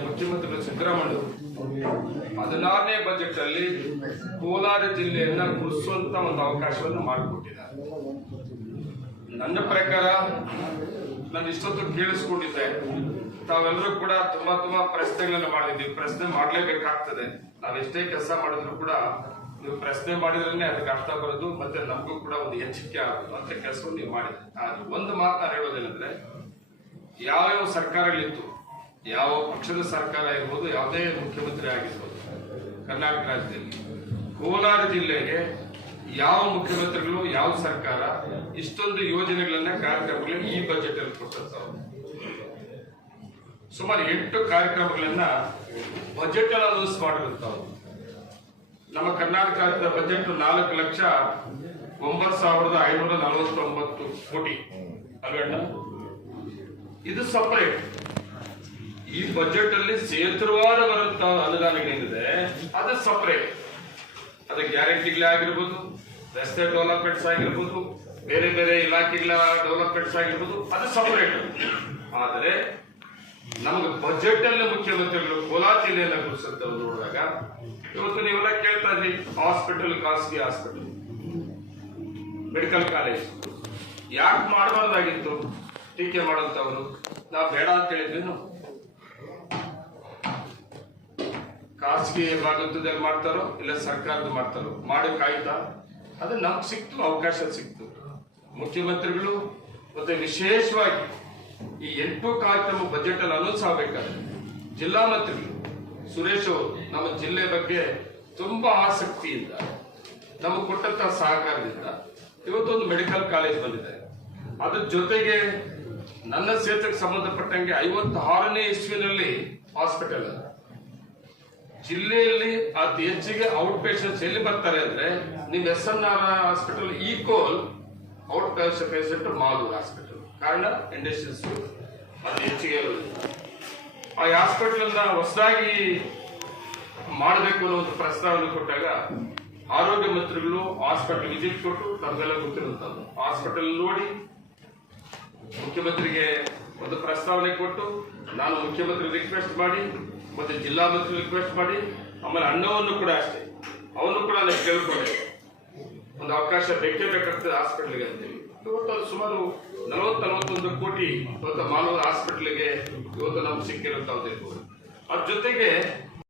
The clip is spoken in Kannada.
ಮುಖ್ಯಮಂತ್ರಿಗಳು ಸಿದ್ದರಾಮಯ್ಯ ಹದಿನಾರನೇ ಬಜೆಟ್ ಅಲ್ಲಿ ಕೋಲಾರ ಜಿಲ್ಲೆಯನ್ನ ಗುರುಸುವಂತ ಒಂದು ಅವಕಾಶವನ್ನು ಮಾಡಿಕೊಟ್ಟಿದ್ದಾರೆ. ನನ್ನ ಪ್ರಕಾರ ನಾನು ಇಷ್ಟೊತ್ತು ಕೇಳಿಸ್ಕೊಂಡಿದ್ದೆ. ತಾವೆಲ್ಲರೂ ಕೂಡ ತುಂಬಾ ತುಂಬಾ ಪ್ರಶ್ನೆಗಳನ್ನು ಮಾಡಿದ್ದೀವಿ ಪ್ರಶ್ನೆ ಮಾಡಲೇಬೇಕಾಗ್ತದೆ. ನಾವೆಷ್ಟೇ ಕೆಲಸ ಮಾಡಿದ್ರು ಕೂಡ ನೀವು ಪ್ರಶ್ನೆ ಮಾಡಿದ್ರೇನೆ ಅದಕ್ಕೆ ಅರ್ಥ ಬರೋದು, ಮತ್ತೆ ನಮಗೂ ಕೂಡ ಒಂದು ಎಚ್ಚರಿಕೆ ಆಗೋದು ಅಂತ ಕೆಲಸವನ್ನು ನೀವು ಮಾಡಿದ್ರಿ ಒಂದು ಮಾತು ನಾನು ಹೇಳೋದೇನೆಂದ್ರೆ, ಯಾವ್ಯಾವ ಸರ್ಕಾರಗಳಿತ್ತು ಯಾವ ಪಕ್ಷದ ಸರ್ಕಾರ ಇರ್ಬೋದು, ಯಾವುದೇ ಮುಖ್ಯಮಂತ್ರಿ ಆಗಿರ್ಬೋದು, ಕರ್ನಾಟಕ ರಾಜ್ಯದಲ್ಲಿ. ಕೋಲಾರ ಜಿಲ್ಲೆಗೆ ಯಾವ ಮುಖ್ಯಮಂತ್ರಿಗಳು, ಯಾವ ಸರ್ಕಾರ, ಇಷ್ಟೊಂದು ಯೋಜನೆಗಳನ್ನ ಕಾರ್ಯಕ್ರಮಗಳನ್ನ ಈ ಬಜೆಟ್ ಅಲ್ಲಿ ಕೊಟ್ಟಂತ ಸುಮಾರು ಎಂಟು ಕಾರ್ಯಕ್ರಮಗಳನ್ನ ಬಜೆಟ್ ಅಲ್ಲಿ ಅನೌನ್ಸ್ ಮಾಡಿರುತ್ತವ್ರು ನಮ್ಮ ಕರ್ನಾಟಕ ರಾಜ್ಯದ ಬಜೆಟ್ ನಾಲ್ಕು ಲಕ್ಷ ಒಂಬತ್ತು ಸಾವಿರದ ಐನೂರ ನಲವತ್ತೊಂಬತ್ತು ಕೋಟಿ. ಅಲ್ವೇಣ್ಣ? ಇದು ಸಪರೇಟ್ ಈ ಬಜೆಟ್ ಅಲ್ಲಿ ಸೇತುವಾರ ಬರುತ್ತ ಅನುದಾನಗಳೇನಿದೆ ಅದು ಸಪರೇಟ್ ಅದು ಗ್ಯಾರಂಟಿಗಳೇ ಆಗಿರ್ಬೋದು, ರಸ್ತೆ ಡೆವಲಪ್ಮೆಂಟ್ಸ್ ಆಗಿರ್ಬೋದು, ಬೇರೆ ಬೇರೆ ಇಲಾಖೆಗಳ ಡೆವಲಪ್ಮೆಂಟ್ಸ್ ಆಗಿರ್ಬೋದು, ಅದು ಸಪರೇಟ್ ಆದರೆ ನಮಗೆ ಬಜೆಟ್ ಅಲ್ಲಿ ಮುಖ್ಯಮಂತ್ರಿಗಳು ಕೋಲಾರ ಜಿಲ್ಲೆಯನ್ನ ಗುರುಸುತ್ತೆ ನೋಡಿದಾಗ, ಇವತ್ತು ನೀವೆಲ್ಲ ಕೇಳ್ತಾ ಇದ್ರಿ ಹಾಸ್ಪಿಟಲ್ ಖಾಸಗಿ ಹಾಸ್ಪಿಟಲ್ ಮೆಡಿಕಲ್ ಕಾಲೇಜ್ ಯಾಕೆ ಮಾಡಬಾರ್ದಾಗಿತ್ತು? ಟೀಕೆ ಮಾಡೋಂಥವ್ರು ನಾವು ಬೇಡ ಅಂತ ಹೇಳಿದ್ವಿ ನಾವು ಖಾಸಗಿ ಭಾಗದಲ್ಲಿ ಮಾಡ್ತಾರೋ, ಇಲ್ಲ ಸರ್ಕಾರದ ಮಾಡ್ತಾರೋ ಮಾಡೋಕ್ಕಾಯ್ತಾ ಅದು ನಮ್ಗೆ ಸಿಕ್ತು, ಅವಕಾಶ ಸಿಕ್ತು. ಮುಖ್ಯಮಂತ್ರಿಗಳು ಮತ್ತೆ ವಿಶೇಷವಾಗಿ ಈ ಎಂಟು ಕಾರ್ಯಕ್ರಮ ಬಜೆಟ್ ಅಲ್ಲಿ ಅನೌನ್ಸ್ ಜಿಲ್ಲಾ ಮಂತ್ರಿಗಳು, ಸುರೇಶ್ ಅವರು ನಮ್ಮ ಜಿಲ್ಲೆ ಬಗ್ಗೆ ತುಂಬಾ ಆಸಕ್ತಿಯಿಂದ, ನಮಗೆ ಕೊಟ್ಟಂತ ಸಹಕಾರದಿಂದ ಇವತ್ತೊಂದು ಮೆಡಿಕಲ್ ಕಾಲೇಜ್ ಬಂದಿದೆ. ಅದ್ರ ಜೊತೆಗೆ ನನ್ನ ಕ್ಷೇತ್ರಕ್ಕೆ ಸಂಬಂಧಪಟ್ಟಂಗೆ ಐವತ್ತಾರನೇ ಇಸ್ವಿನಲ್ಲಿ ಹಾಸ್ಪಿಟಲ್ ಜಿಲ್ಲೆಯಲ್ಲಿ ಅತಿ ಹೆಚ್ಚಿಗೆ ಔಟ್ ಪೇಷಂಟ್ಸ್ ಎಲ್ಲಿ ಬರ್ತಾರೆ ಅಂದ್ರೆ ನಿಮ್ S N R hospital equal out patient Malur hospital ಕಾರಣ ಇಂಡಸ್ಟ್ರೀಸ್ ಅತಿ ಹೆಚ್ಚಿಗೆ ಆ ಹಾಸ್ಪಿಟಲ್ ಅನ್ನ ಹೊಸದಾಗಿ ಮಾಡಬೇಕು ಅನ್ನೋ ಒಂದು ಪ್ರಸ್ತಾವನೆ ಕೊಟ್ಟಾಗ ಆರೋಗ್ಯ ಮಂತ್ರಿಗಳು ಹಾಸ್ಪಿಟಲ್ ವಿಸಿಟ್ ಕೊಟ್ಟು ತಮ್ಮೆಲ್ಲ ಗೊತ್ತಿರುವಂತದ್ದು. ಹಾಸ್ಪಿಟಲ್ ನೋಡಿ ಮುಖ್ಯಮಂತ್ರಿಗೆ ಒಂದು ಪ್ರಸ್ತಾವನೆ ಕೊಟ್ಟು ನಾನು ಮುಖ್ಯಮಂತ್ರಿ ರಿಕ್ವೆಸ್ಟ್ ಮಾಡಿ ಮತ್ತೆ ಜಿಲ್ಲಾ ಮಂತ್ರಿ ರಿಕ್ವೆಸ್ಟ್ ಮಾಡಿ, ಆಮೇಲೆ ಅಣ್ಣವನ್ನು ಕೂಡ ಅಷ್ಟೇ. ಅವನು ಕೂಡ ನಾನು ಕೇಳ್ಕೊಂಡೆ. ಒಂದು ಅವಕಾಶ ಬೇಕೇ ಬೇಕಾಗ್ತದೆ ಹಾಸ್ಪಿಟ್ಲಿಗೆ ಅಂತೇಳಿ ಇವತ್ತು ಸುಮಾರು ನಲವತ್ತು ನಲವತ್ತೊಂದು ಕೋಟಿ ಇವತ್ತು ಮಾನವ ಹಾಸ್ಪಿಟ್ಲಿಗೆ ಇವತ್ತು ನಮ್ಗೆ ಸಿಕ್ಕಿರುತ್ತೆ ಇರ್ಬೋದು. ಅದ್ರ ಜೊತೆಗೆ